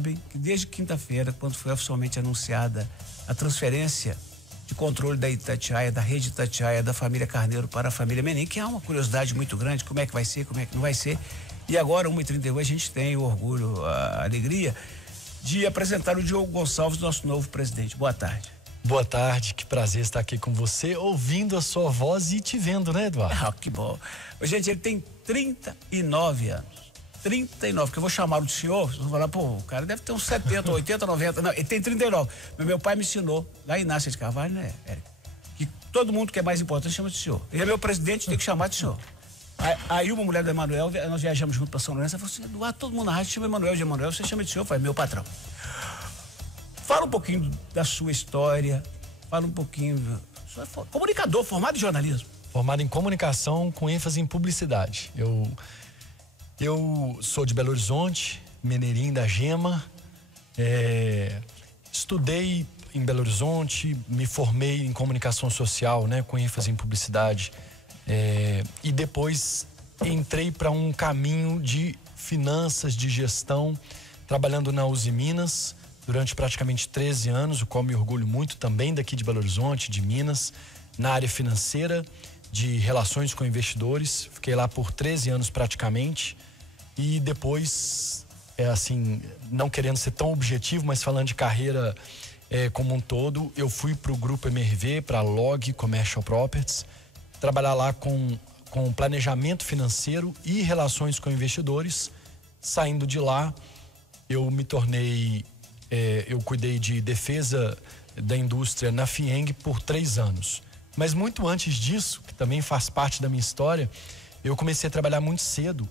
sabem que desde quinta-feira, quando foi oficialmente anunciada a transferência de controle da Itatiaia, da rede Itatiaia, da família Carneiro para a família Menin, que é uma curiosidade muito grande, como é que vai ser, como é que não vai ser. E agora, 1h31, a gente tem o orgulho, a alegria de apresentar o Diogo Gonçalves, nosso novo presidente. Boa tarde. Boa tarde, que prazer estar aqui com você, ouvindo a sua voz e te vendo, né, Eduardo? Ah, que bom. Gente, ele tem 39 anos. 39, porque eu vou chamar o senhor, vocês vão falar, pô, o cara deve ter uns 70, 80, 90. Não, ele tem 39. Mas meu pai me ensinou, lá em Inácio de Carvalho, né, Érico? Que todo mundo que é mais importante chama de senhor. Ele é meu presidente, tem que chamar de senhor. Aí uma mulher do Emanuel, nós viajamos junto para São Lourenço, ela falou assim, Eduardo, todo mundo na rádio chama Emanuel de Emanuel, você chama de senhor? Eu falei, meu patrão. Fala um pouquinho da sua história, fala um pouquinho... Você é comunicador, formado em jornalismo. Formado em comunicação com ênfase em publicidade. Eu sou de Belo Horizonte, mineirinho da Gema, estudei em Belo Horizonte, me formei em comunicação social, né, com ênfase em publicidade, e depois entrei para um caminho de finanças, de gestão, trabalhando na Uzi Minas durante praticamente 13 anos, o qual me orgulho muito, também daqui de Belo Horizonte, de Minas, na área financeira, de relações com investidores. Fiquei lá por 13 anos praticamente. E depois, assim, não querendo ser tão objetivo, mas falando de carreira como um todo, eu fui para o Grupo MRV, para a Log Commercial Properties, trabalhar lá com planejamento financeiro e relações com investidores. Saindo de lá, eu me tornei, eu cuidei de defesa da indústria na FIENG por 3 anos. Mas muito antes disso, que também faz parte da minha história, eu comecei a trabalhar muito cedo.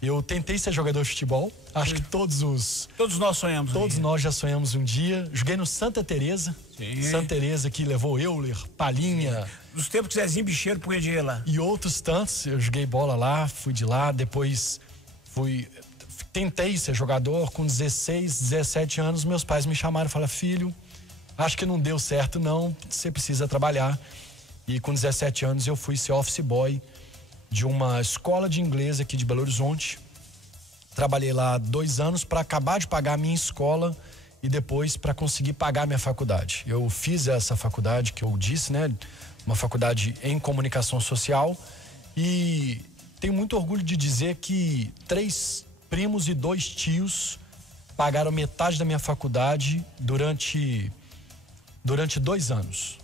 Eu tentei ser jogador de futebol, acho que todos nós sonhamos. Todos nós já sonhamos um dia. Joguei no Santa Teresa. Sim. Santa Teresa que levou Euler, Palhinha. Nos tempos que Zezinho Bicheiro punha dinheiro lá. E outros tantos. Eu joguei bola lá, fui de lá, depois tentei ser jogador com 16, 17 anos. Meus pais me chamaram e falaram, filho, acho que não deu certo não, você precisa trabalhar. E com 17 anos eu fui ser office boy de uma escola de inglês aqui de Belo Horizonte. Trabalhei lá 2 anos para acabar de pagar a minha escola e depois para conseguir pagar a minha faculdade. Eu fiz essa faculdade que eu disse, né? Uma faculdade em comunicação social, e tenho muito orgulho de dizer que 3 primos e 2 tios pagaram metade da minha faculdade durante 2 anos.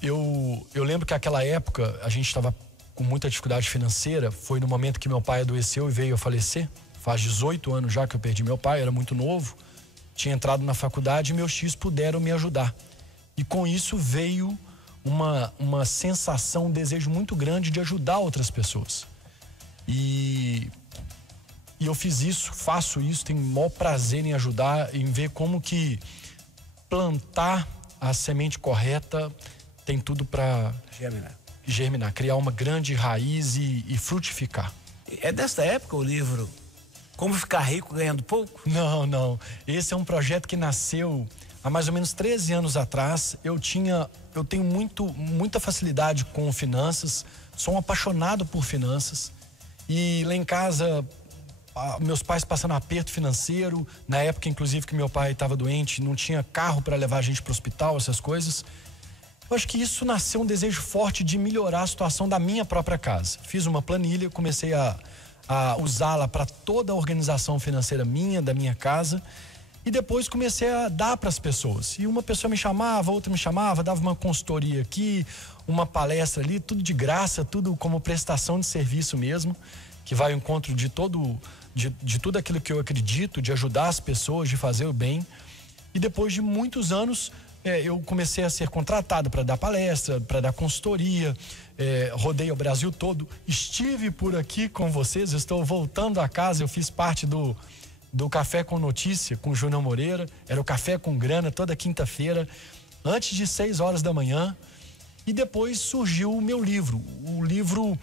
Eu lembro que naquela época a gente estava com muita dificuldade financeira. Foi no momento que meu pai adoeceu e veio a falecer. Faz 18 anos já que eu perdi meu pai, era muito novo. Tinha entrado na faculdade e meus tios puderam me ajudar. E com isso veio uma sensação, um desejo muito grande de ajudar outras pessoas. E eu fiz isso, faço isso, tenho o maior prazer em ajudar, em ver como que plantar a semente correta tem tudo para germinar, criar uma grande raiz e frutificar. É desta época o livro Como Ficar Rico Ganhando Pouco? Não. Esse é um projeto que nasceu há mais ou menos 13 anos atrás. Eu tenho muita facilidade com finanças, sou um apaixonado por finanças. E lá em casa, meus pais passando aperto financeiro, na época inclusive que meu pai estava doente, não tinha carro para levar a gente para o hospital, essas coisas. Eu acho que isso nasceu um desejo forte de melhorar a situação da minha própria casa. Fiz uma planilha, comecei a usá-la para toda a organização financeira da minha casa, e depois comecei a dar para as pessoas. E uma pessoa me chamava, outra me chamava, dava uma consultoria aqui, uma palestra ali, tudo de graça, tudo como prestação de serviço mesmo, que vai ao encontro de tudo aquilo que eu acredito, de ajudar as pessoas, de fazer o bem. E depois de muitos anos, eu comecei a ser contratado para dar palestra, para dar consultoria, rodei o Brasil todo, estive por aqui com vocês, estou voltando a casa, eu fiz parte do Café com Notícia, com o Júnior Moreira, era o Café com Grana, toda quinta-feira, antes de 6 horas da manhã, e depois surgiu o meu livro. O livro,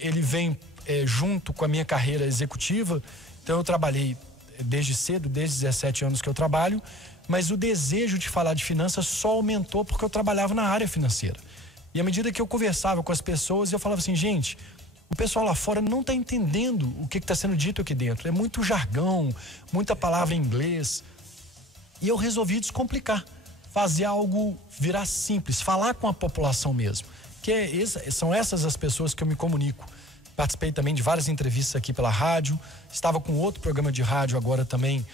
ele vem junto com a minha carreira executiva, então eu trabalhei desde cedo, desde 17 anos que eu trabalho, mas o desejo de falar de finanças só aumentou porque eu trabalhava na área financeira. E à medida que eu conversava com as pessoas, eu falava assim, gente, o pessoal lá fora não está entendendo o que está sendo dito aqui dentro. É muito jargão, muita palavra em inglês. E eu resolvi descomplicar, fazer algo virar simples, falar com a população mesmo. São essas as pessoas que eu me comunico. Participei também de várias entrevistas aqui pela rádio, estava com outro programa de rádio agora também.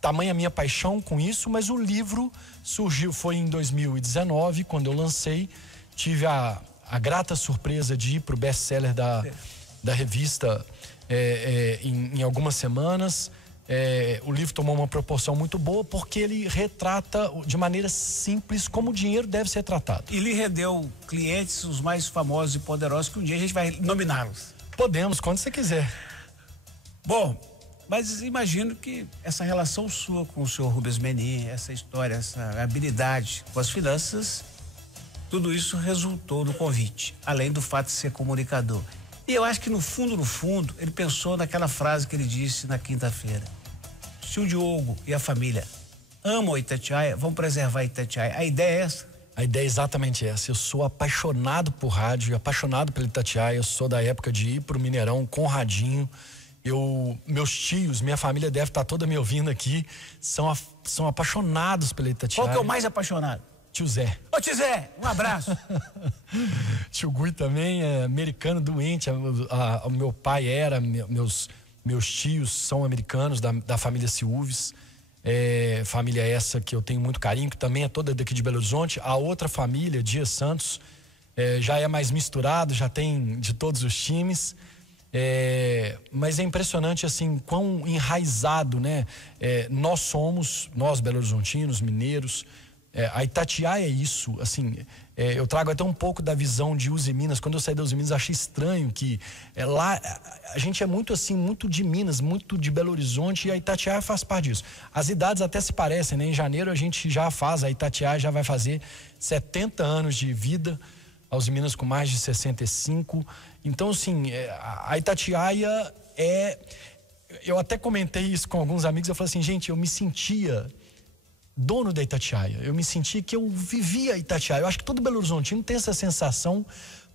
Tamanha a minha paixão com isso, mas o livro surgiu, foi em 2019, quando eu lancei. Tive a grata surpresa de ir para o best-seller da revista em algumas semanas. O livro tomou uma proporção muito boa porque ele retrata de maneira simples como o dinheiro deve ser tratado. E lhe rendeu clientes, os mais famosos e poderosos, que um dia a gente vai nominá-los. Podemos, quando você quiser. Bom, mas imagino que essa relação sua com o senhor Rubens Menin, essa história, essa habilidade com as finanças, tudo isso resultou no convite, além do fato de ser comunicador. E eu acho que no fundo, ele pensou naquela frase que ele disse na quinta-feira. Se o Diogo e a família amam Itatiaia, vão preservar Itatiaia. A ideia é essa? A ideia é exatamente essa. Eu sou apaixonado por rádio, apaixonado pela Itatiaia. Eu sou da época de ir pro Mineirão com radinho. Meus tios, minha família deve estar toda me ouvindo aqui, são apaixonados pela Itatiaia. Qual que é o mais apaixonado? Tio Zé. Ô tio Zé, um abraço. Tio Gui também é americano doente. O meu pai era, meus tios são americanos da família Silves. Família essa que eu tenho muito carinho, que também é toda daqui de Belo Horizonte. A outra família, Dias Santos, já é mais misturado, já tem de todos os times. Mas é impressionante assim quão enraizado, né? Nós Belo Horizontinos, mineiros. A Itatiaia é isso, assim, eu trago até um pouco da visão de Uzi Minas. Quando eu saí da Uzi Minas, achei estranho que lá a gente é muito assim, muito de Minas, muito de Belo Horizonte, e a Itatiaia faz parte disso. As idades até se parecem, né? Em janeiro a gente já faz, a Itatiaia já vai fazer 70 anos de vida, a Uzi Minas com mais de 65. Então, assim, a Itatiaia eu até comentei isso com alguns amigos, eu falei assim, gente, eu me sentia dono da Itatiaia, eu me senti que eu vivia Itatiaia. Eu acho que todo Belo Horizontino tem essa sensação,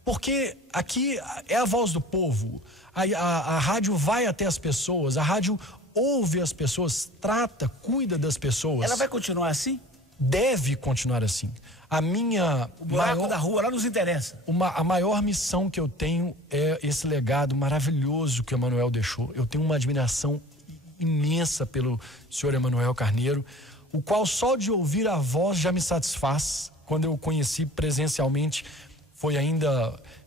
porque aqui é a voz do povo, a rádio vai até as pessoas, a rádio ouve as pessoas, trata, cuida das pessoas. Ela vai continuar assim? Deve continuar assim. O buraco da rua lá nos interessa. A maior missão que eu tenho é esse legado maravilhoso que o Emanuel deixou. Eu tenho uma admiração imensa pelo senhor Emanuel Carneiro, o qual só de ouvir a voz já me satisfaz. Quando eu o conheci presencialmente,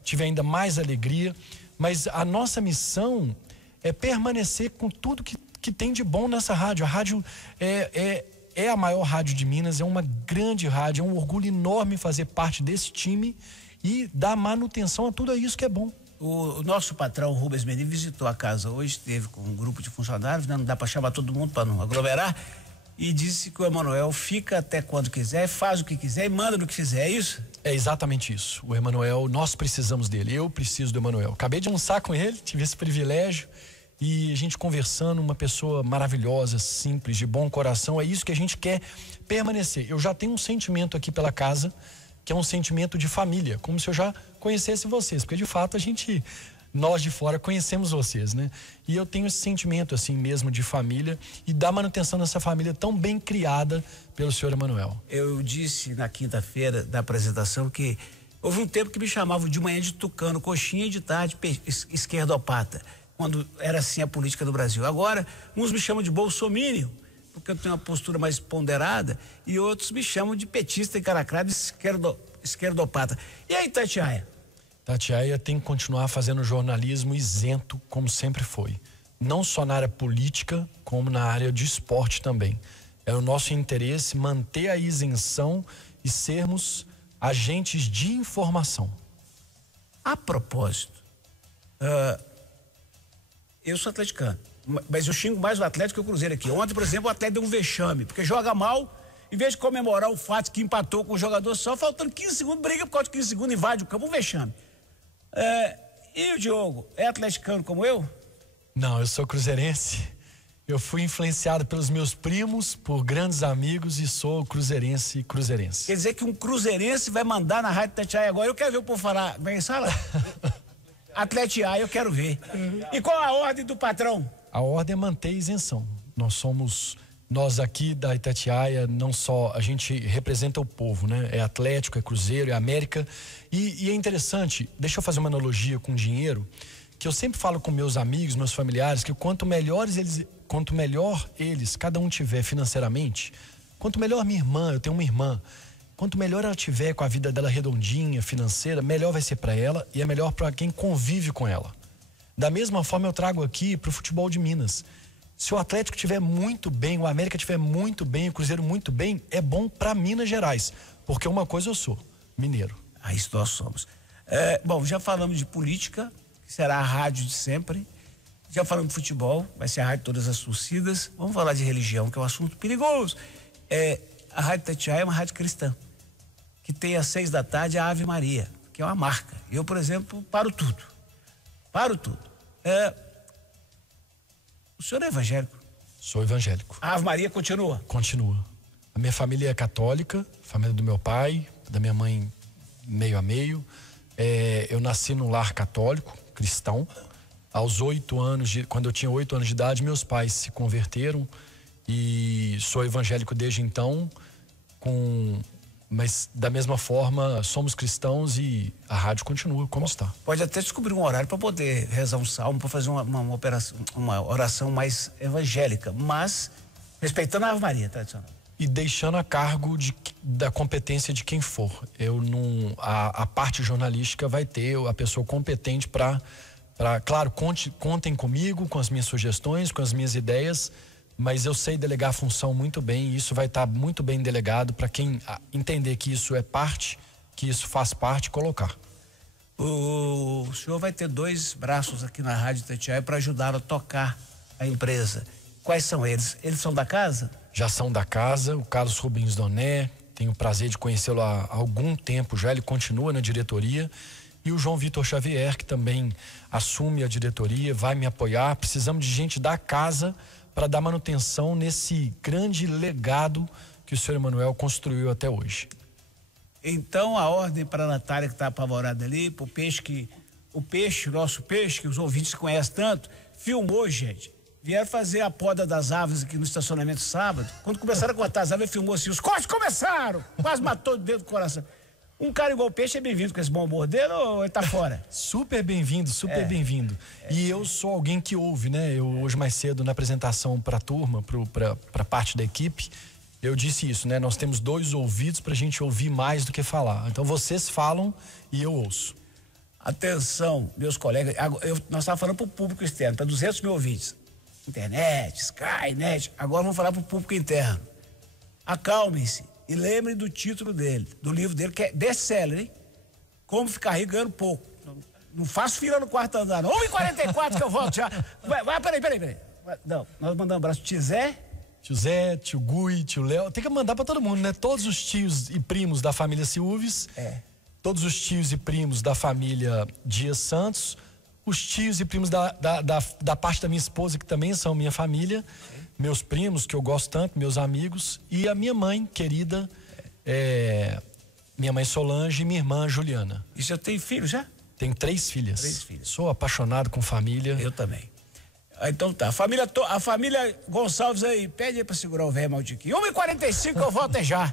tive ainda mais alegria. Mas a nossa missão é permanecer com tudo que tem de bom nessa rádio. A rádio é a maior rádio de Minas, é uma grande rádio, é um orgulho enorme fazer parte desse time e dar manutenção a tudo isso que é bom. O nosso patrão Rubens Menin visitou a casa hoje, esteve com um grupo de funcionários, né? Não dá para chamar todo mundo para não aglomerar, e disse que o Emanuel fica até quando quiser, faz o que quiser e manda no que fizer, é isso? É exatamente isso. O Emanuel, nós precisamos dele, eu preciso do Emanuel. Acabei de almoçar com ele, tive esse privilégio, e a gente conversando, uma pessoa maravilhosa, simples, de bom coração, é isso que a gente quer permanecer. Eu já tenho um sentimento aqui pela casa, que é um sentimento de família, como se eu já conhecesse vocês, porque de fato nós de fora conhecemos vocês, né? E eu tenho esse sentimento assim mesmo de família e da manutenção dessa família tão bem criada pelo senhor Emanuel. Eu disse na quinta-feira da apresentação que houve um tempo que me chamavam de manhã de tucano, coxinha, de tarde esquerdopata, quando era assim a política do Brasil. Agora, uns me chamam de bolsominion, porque eu tenho uma postura mais ponderada, e outros me chamam de petista encalacrado, esquerdopata. E aí, Itatiaia? Itatiaia tem que continuar fazendo jornalismo isento, como sempre foi. Não só na área política, como na área de esporte também. É o nosso interesse manter a isenção e sermos agentes de informação. A propósito, eu sou atleticano, mas eu xingo mais o Atlético que o Cruzeiro aqui. Ontem, por exemplo, o Atlético deu um vexame, porque joga mal, em vez de comemorar o fato que empatou com o jogador só, faltando 15 segundos, briga por causa de 15 segundos, invade o campo, um vexame. E o Diogo, é atleticano como eu? Não, eu sou cruzeirense. Eu fui influenciado pelos meus primos, por grandes amigos, e sou cruzeirense. Quer dizer que um cruzeirense vai mandar na Rádio Itatiaia agora? Eu quero ver o povo falar, bem, fala. Atletiar, eu quero ver. E qual a ordem do patrão? A ordem é manter a isenção. Nós aqui da Itatiaia, não só, a gente representa o povo, né? É Atlético, é Cruzeiro, é América. E é interessante, deixa eu fazer uma analogia com dinheiro, que eu sempre falo com meus amigos, meus familiares, que quanto melhor eles, cada um tiver financeiramente, quanto melhor minha irmã, eu tenho uma irmã, quanto melhor ela tiver com a vida dela redondinha, financeira, melhor vai ser para ela e é melhor para quem convive com ela. Da mesma forma eu trago aqui para o futebol de Minas. Se o Atlético estiver muito bem, o América estiver muito bem, o Cruzeiro muito bem, é bom para Minas Gerais. Porque uma coisa eu sou, mineiro. Isso nós somos. Bom, já falamos de política, que será a rádio de sempre. Já falamos de futebol, vai ser a rádio de todas as torcidas. Vamos falar de religião, que é um assunto perigoso. A Rádio Itatiaia é uma rádio cristã, que tem às 6 da tarde a Ave Maria, que é uma marca. Eu, por exemplo, paro tudo. O senhor é evangélico? Sou evangélico. A Ave Maria continua? Continua. A minha família é católica, família do meu pai, da minha mãe meio a meio. Eu nasci num lar católico, cristão. Aos 8 anos, quando eu tinha 8 anos de idade, meus pais se converteram e sou evangélico desde então, mas da mesma forma somos cristãos e a rádio continua como está. Pode até descobrir um horário para poder rezar um salmo, para fazer uma oração mais evangélica, mas respeitando a Ave Maria tradicional. E deixando a cargo da competência de quem for. A parte jornalística vai ter a pessoa competente claro, contem comigo, com as minhas sugestões, com as minhas ideias, mas eu sei delegar a função muito bem e isso vai estar muito bem delegado para quem entender que isso é parte, que isso faz parte, colocar. O senhor vai ter 2 braços aqui na Rádio Itatiaia para ajudar a tocar a empresa. Quais são eles? Eles são da casa? Já são da casa, o Carlos Rubens Doné, tenho o prazer de conhecê-lo há algum tempo já, ele continua na diretoria. E o João Vitor Xavier, que também assume a diretoria, vai me apoiar. Precisamos de gente da casa para dar manutenção nesse grande legado que o senhor Emanuel construiu até hoje. Então, a ordem para a Natália, que está apavorada ali, para o nosso peixe, que os ouvintes conhecem tanto, filmou, gente. Vieram fazer a poda das árvores aqui no estacionamento sábado. Quando começaram a cortar as árvores, ele filmou assim, os cortes começaram! Quase matou o dedo do coração. Um cara igual o peixe é bem-vindo com esse bom humor dele ou ele tá fora? Super bem-vindo, super bem-vindo. E eu sou alguém que ouve, né? Eu hoje mais cedo na apresentação para a turma, para parte da equipe, eu disse isso, né? Nós temos 2 ouvidos pra gente ouvir mais do que falar. Então vocês falam e eu ouço. Atenção, meus colegas, nós estávamos falando para o público externo, para 200 mil ouvintes. Internet, Sky, Net, agora vamos falar para o público interno. Acalmem-se. E lembrem do título dele, do livro dele, que é best-seller, hein? Como ficar rico ganhando pouco. Não faço fila no quarto andar, não. 1h44 que eu volto já. Peraí. Não, nós mandamos um abraço. Tio Zé, tio Gui, tio Léo. Tem que mandar pra todo mundo, né? Todos os tios e primos da família Silves. Todos os tios e primos da família Dias Santos. Os tios e primos da parte da minha esposa, que também são minha família. Meus primos, que eu gosto tanto, meus amigos, e a minha mãe querida, minha mãe Solange e minha irmã Juliana. E você tem filhos já? Tenho 3 filhas. 3 filhas. Sou apaixonado com família. Eu também. Então tá, a família Gonçalves aí, pede aí pra segurar o velho maldiquinho. 1h45 eu volto já.